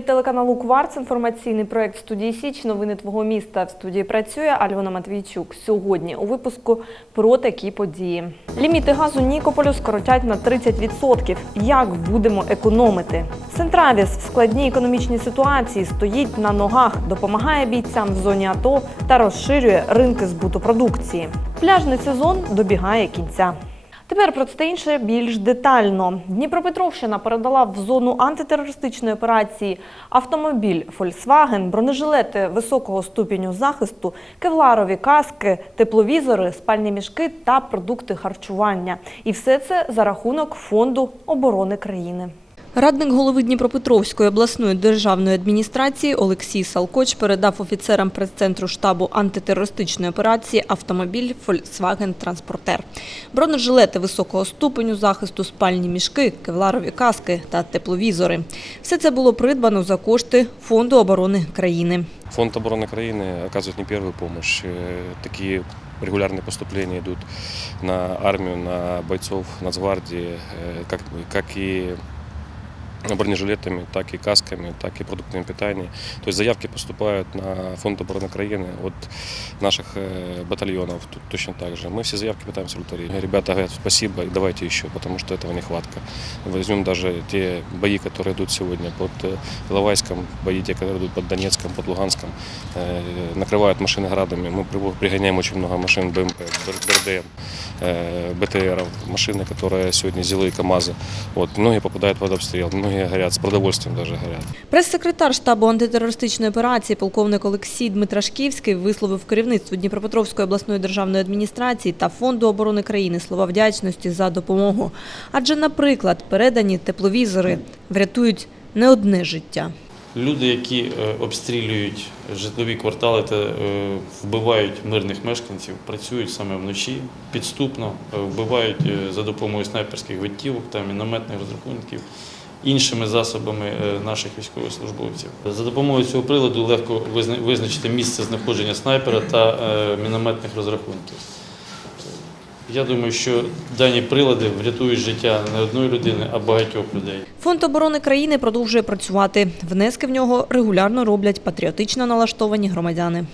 ефірі телеканалу Кварц. Інформаційний проект студії Січ. Новини твого міста. В студії працює Альона Матвійчук. Сьогодні у випуску про такі події. Ліміти газу Нікополю скоротять на 30%. Як будемо економити? Центравіс в складній економічній ситуації стоїть на ногах, допомагає бійцям в зоні АТО та розширює ринки збуту продукції. Пляжний сезон добігає кінця. Тепер про це інше більш детально. Дніпропетровщина передала в зону антитерористичної операції автомобіль Volkswagen, бронежилети високого ступеню захисту, кевларові каски, тепловізори, спальні мішки та продукти харчування. І все це за рахунок фонду оборони країни. Радник голови Дніпропетровської обласної державної адміністрації Олексій Салкоч передав офіцерам прес-центру штабу антитерористичної операції автомобіль Volkswagen Транспортер. Бронежилети високого ступеню захисту, спальні мішки, кевларові каски та тепловізори. Все це було придбано за кошти Фонду оборони країни. Фонд обороны Украины оказывает не первую помощь. Э, Такие регулярные поступления идут на армию, на бойцов Нацгвардии, э, как, как и бронежилетами, так и касками, так и продуктами питания. То есть заявки поступают на Фонд обороны Украины от наших э, батальонов тут точно так же. Мы все заявки пытаемся удовлетворить. Ребята говорят спасибо, и давайте еще, потому что этого нехватка. Возьмем даже те бои, которые идут сегодня под э, Иловайском, бои те, которые идут под Донецком, под Луганском, э, накрывают машины градами. Мы при- пригоняем очень много машин БМП, Бер- БРДМ, э, БТРов, машины, которые сегодня ЗИЛы и КАМАЗы. Вот, многие попадают под обстрел, многие горят, с продовольствием даже горят. Прес-секретар штабу антитерористичної операції полковник Олексій Дмитрашківський висловив керівництву Дніпропетровської обласної державної адміністрації та Фонду оборони країни слова вдячності за допомогу. Адже, наприклад, передані тепловізори врятують не одне життя. Люди, які е, обстрілюють житлові квартали та е, вбивають мирних мешканців, працюють саме вночі підступно, е, вбивають за допомогою снайперських гвинтівок та мінометних розрахунків. Іншими засобами е, наших військовослужбовців за допомогою цього приладу легко визна- визначити місце знаходження снайпера та е, мінометних розрахунків. Я думаю, що дані прилади врятують життя не одної людини, а багатьох людей. Фонд оборони країни продовжує працювати. Внески в нього регулярно роблять патріотично налаштовані громадяни.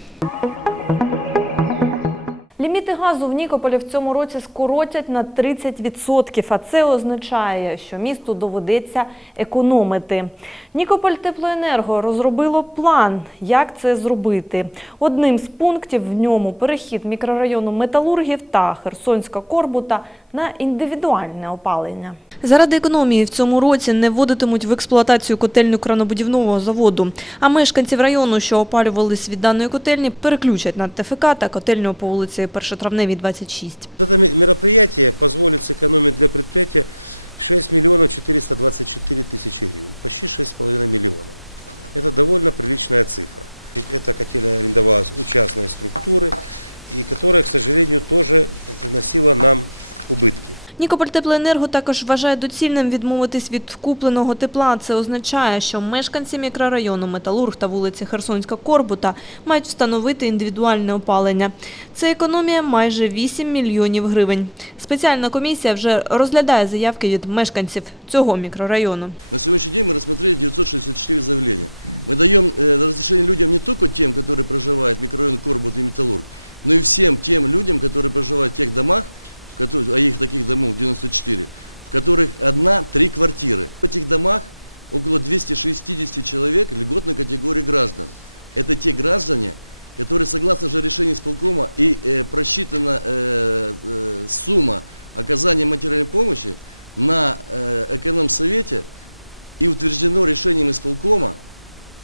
Ліміти газу в Нікополі в цьому році скоротять на 30%, а це означає, що місту доведеться економити. Нікополь Теплоенерго розробило план, як це зробити. Одним з пунктів в ньому перехід мікрорайону Металургів та Херсонська Корбута на індивідуальне опалення. Заради економії в цьому році не вводитимуть в експлуатацію котельню кранобудівного заводу. А мешканців району, що опалювались від даної котельні, переключать на ТФК та котельню по вулиці Першотравневій, 26. Это ме- мероприятие позволит сэкономить для предприятия 6 миллионов 424 тысячи гривен, почти 6,5 миллионов. Это довольно приличная цифра. Ведь Эта котельная арендовалась у частной структуры, и которая, к сожалению, тоже приносила нам убытки. Нікополь Теплоенерго також вважає доцільним відмовитись від купленого тепла. Це означає, що мешканці мікрорайону Металург та вулиці Херсонська Корбута мають встановити індивідуальне опалення. Це економія майже 8 мільйонів гривень. Спеціальна комісія вже розглядає заявки від мешканців цього мікрорайону. На сегодняшний день мы рассмотрели 964 заявления. Мы даем э, разрешение людям не только тем, которые проживают в микрорайоне Корбут и Металлург, но и всем тем людям, которые проживают в тех домах, в которых- а их таких домов 94, в которых одна-три квартиры. В этих домах около 260 человек льготной категории граждан. Это те граждане, которые, согласно же решению исполкома, и э, просчитана э, э, сумма оказания материальной помощи на э, эконом-совете и утверждено решением исполкома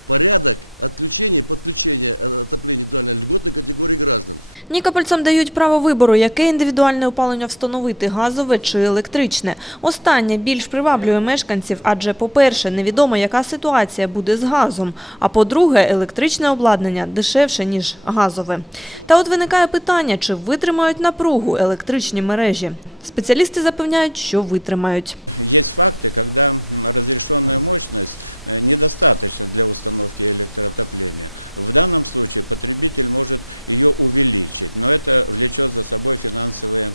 порядок отключения и подключения э, отопления индивидуальной льготной категории граждан. Нікопольцям дають право вибору, яке індивідуальне опалення встановити – газове чи електричне. Останнє більш приваблює мешканців, адже, по-перше, невідомо, яка ситуація буде з газом, а по-друге, електричне обладнання дешевше, ніж газове. Та от виникає питання, чи витримають напругу електричні мережі. Спеціалісти запевняють, що витримають. Есть факты, когда м, разрешенная мощность э, недостаточна для установки электроотопления. В данном случае потребитель может ее увеличить, но это влечет за собой финансовые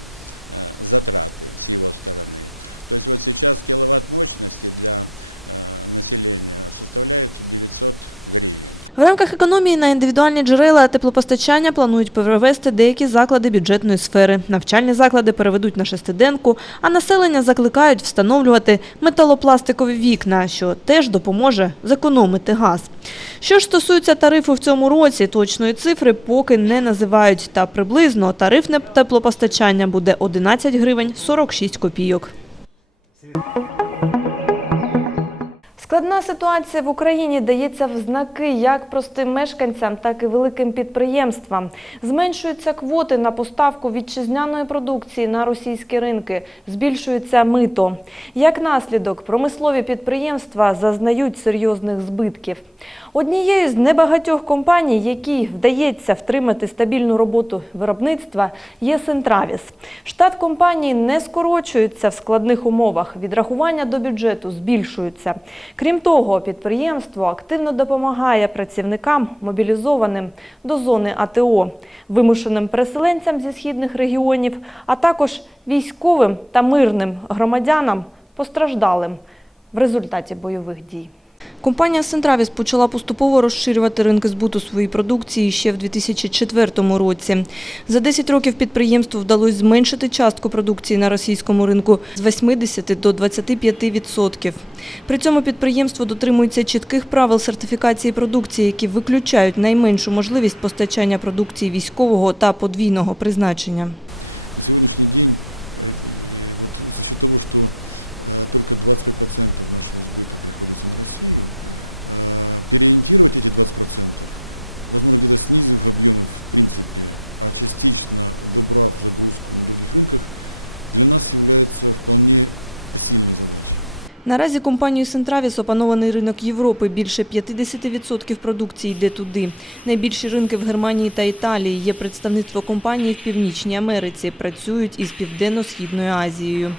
э, затраты с его стороны. То есть вот сейчас киловатт мощности для э, населения составляет 900 гривен. В рамках економії на індивідуальні джерела теплопостачання планують перевести деякі заклади бюджетної сфери. Навчальні заклади переведуть на шестиденку, а населення закликають встановлювати металопластикові вікна, що теж допоможе зекономити газ. Що ж стосується тарифу в цьому році, точної цифри поки не називають. Та приблизно тарифне теплопостачання буде 11 гривень 46 копійок. too. Складна ситуація в Україні дається в знаки як простим мешканцям, так і великим підприємствам. Зменшуються квоти на поставку вітчизняної продукції на російські ринки, збільшується мито. Як наслідок, промислові підприємства зазнають серйозних збитків. Однією з небагатьох компаній, якій вдається втримати стабільну роботу виробництва, є Сентравіс. Штат компанії не скорочується в складних умовах. Відрахування до бюджету збільшуються. Крім того, підприємство активно допомагає працівникам, мобілізованим до зони АТО, вимушеним переселенцям зі східних регіонів, а також військовим та мирним громадянам, постраждалим в результаті бойових дій. Компанія Сентравіс почала поступово розширювати ринки збуту своєї продукції ще в 2004 році. За 10 років підприємству вдалося зменшити частку продукції на російському ринку з 80 до 25 відсотків. При цьому підприємство дотримується чітких правил сертифікації продукції, які виключають найменшу можливість постачання продукції військового та подвійного призначення. На сегодняшний день, э, э, вот за счет того, что э, только 25% нашего сбыта приходится на Россию, э, переориентировать эти 20%, возможно, где-то снизив объемы в принципе, а частично добрав загрузку на других рынках, для нас является вполне посильной задачей. Наразі компанією Сентравіс опанований ринок Європи. Більше 50% продукції йде туди. Найбільші ринки в Германії та Італії. Є представництво компанії в Північній Америці. Працюють із Південно-Східною Азією.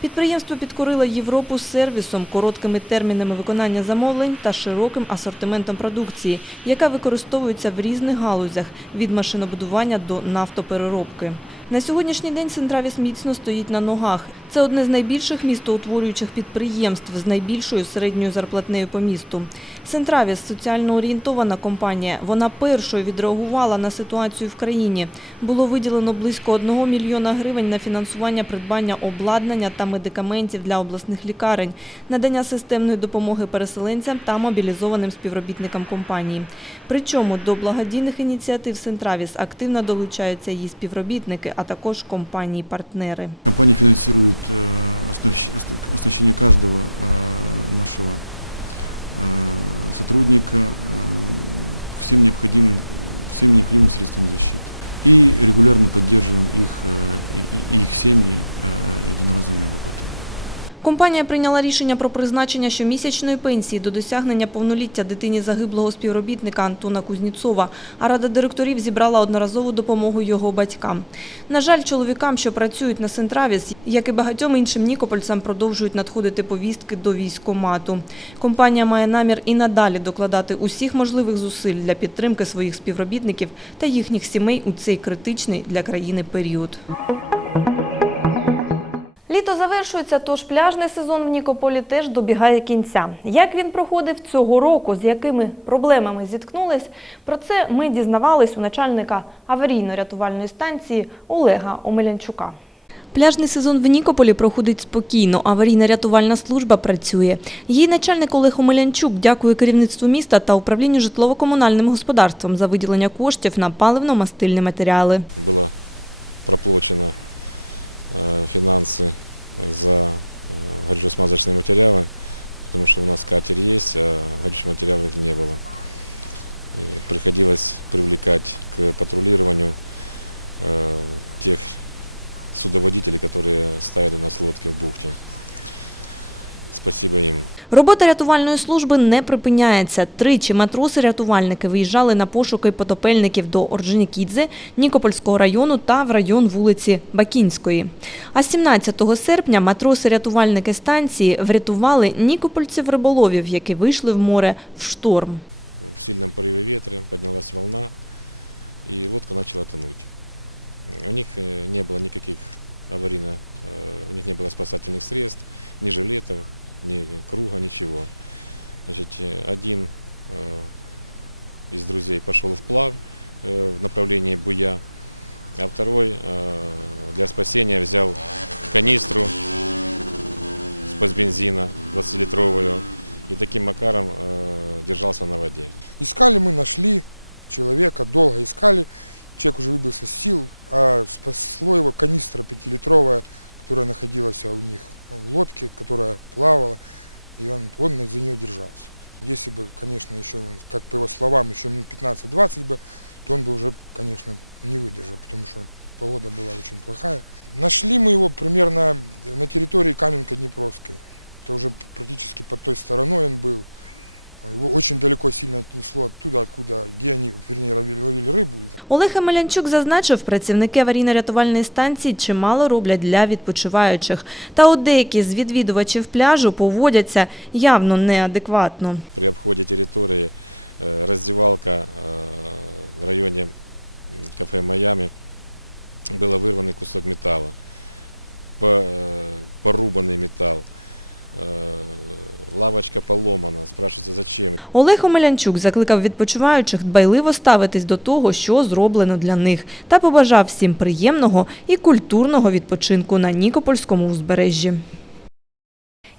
Підприємство підкорило Європу сервісом, короткими термінами виконання замовлень та широким асортиментом продукції, яка використовується в різних галузях від машинобудування до нафтопереробки. На сьогоднішній день Сентравіс міцно стоїть на ногах. Це одне з найбільших містоутворюючих підприємств з найбільшою середньою зарплатнею по місту. Сентравіс – соціально орієнтована компанія. Вона першою відреагувала на ситуацію в країні. Було виділено близько 1 мільйона гривень на фінансування придбання обладнання та медикаментів для обласних лікарень, надання системної допомоги переселенцям та мобілізованим співробітникам компанії. Причому до благодійних ініціатив Сентравіс активно долучаються її співробітники, а також компанії-партнери. Компания финансирует э, оснащ- ост- сотрудника э, всем необходимым, всеми необходимыми средствами защиты. И регулярно поддерживаем их э, и, и их семьи э, единоразовыми выплатами. Компанія прийняла рішення про призначення щомісячної пенсії до досягнення повноліття дитині загиблого співробітника Антона Кузніцова, а рада директорів зібрала одноразову допомогу його батькам. На жаль, чоловікам, що працюють на Сентравіс, як і багатьом іншим нікопольцям, продовжують надходити повістки до військкомату. Компанія має намір і надалі докладати усіх можливих зусиль для підтримки своїх співробітників та їхніх сімей у цей критичний для країни період Літо завершується, тож пляжний сезон в Нікополі теж добігає кінця. Як він проходив цього року, з якими проблемами зіткнулись, про це ми дізнавались у начальника аварійно-рятувальної станції Олега Омелянчука. Пляжний сезон в Нікополі проходить спокійно. Аварійна рятувальна служба працює. Її начальник Олег Омелянчук дякує керівництву міста та управлінню житлово-комунальним господарством за виділення коштів на паливно-мастильні матеріали. было проплачено э, финансы за э, горюче-смазочные материалы, потому что у нас катер есть, а горючих материалов не было. И приходилось привлекать к патрулированию э, тех судоводителей, которые ставят у нас лодки в бухте. Спасибо им. Робота рятувальної служби не припиняється. Тричі матроси-рятувальники виїжджали на пошуки потопельників до Орджонікідзе, Нікопольського району та в район вулиці Бакінської. А 17 серпня матроси-рятувальники станції врятували нікопольців-риболовів, які вийшли в море в шторм. В сильном порыве ветра поднялась волна, и лодка начала тонуть. У них э, не было никаких аварийно, э, у них не было спасательных средств, ни жилетов, Ни круга, ничего. Значит, один из друзей пошел вплавь в направлении Буя, а второй для спасения взял канистру с бензина 20-литровую и таким макаром держался на воде. Искали мы, нашли человека, долго искали. Человек уже выбился с сил, а спасло его канистра пятилитровая, которая находилась у них в лодке, которая плавала, и он, он за нее держался. Если бы, конечно, еще, как по его словам, еще минут 15-20 бы, то он бы уже, конечно, не выдержал, потому что погода была очень плохая. Нашли мы его примерно на территории Каменка-Днепровской. Это уже практически под той стороной он был. Его очень далеко сильно отнесло оттуда, откуда, где они, вернее, ловили, ловили рыбу. Олег Емелянчук зазначив, працівники аварійно-рятувальної станції чимало роблять для відпочиваючих. Та от деякі з відвідувачів пляжу поводяться явно неадекватно. При обходе территории э, раздевалка э, в районе кафе «Майами» был вырванный кусок металла, по- э, порубанный металл, э, лавочка поломана. Спрашивается, зачем? Олег Омелянчук закликав відпочиваючих дбайливо ставитись до того, що зроблено для них, та побажав всім приємного і культурного відпочинку на Нікопольському узбережжі.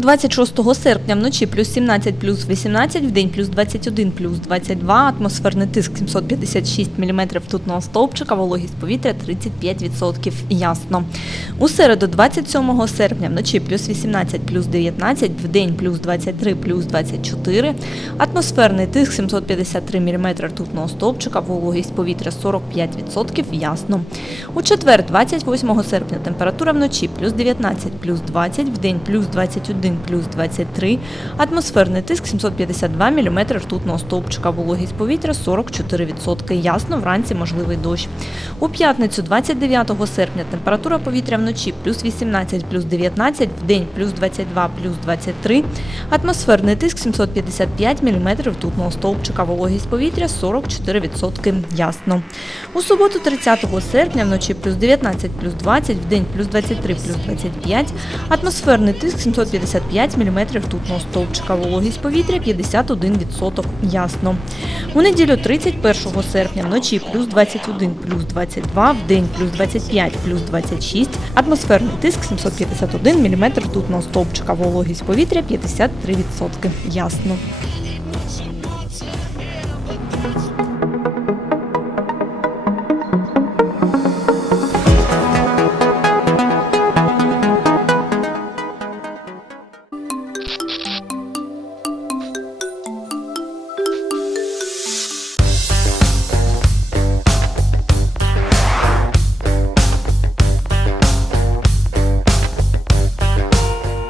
26 серпня вночі плюс 17, плюс 18, в день плюс 21, плюс 22, атмосферний тиск 756 мм ртутного стовпчика, вологість повітря 35%. Ясно. У середу 27 серпня вночі плюс 18, плюс 19, в день плюс 23, плюс 24, атмосферний тиск 753 мм ртутного стовпчика, вологість повітря 45%. Ясно. У четвер 28 серпня температура вночі плюс 19, плюс 20, в день плюс 21, плюс 23, атмосферний тиск 752 мм ртутного стовпчика, вологість повітря 44%. Ясно, вранці можливий дощ. У п'ятницю 29 серпня температура повітря вночі плюс 18, плюс 19, в день плюс 22, плюс 23, атмосферний тиск 755 мм ртутного стовпчика, вологість повітря 44%. Ясно. У суботу 30 серпня вночі плюс 19, плюс 20, в день плюс 23, плюс 25, атмосферний тиск 755 мм ртутного стовпчика, вологість повітря 51%. Ясно. У неділю 31 серпня вночі плюс 21, плюс 22, в день плюс 25, плюс 26, атмосферний тиск 751 мм ртутного стовпчика, вологість повітря 53%. Ясно.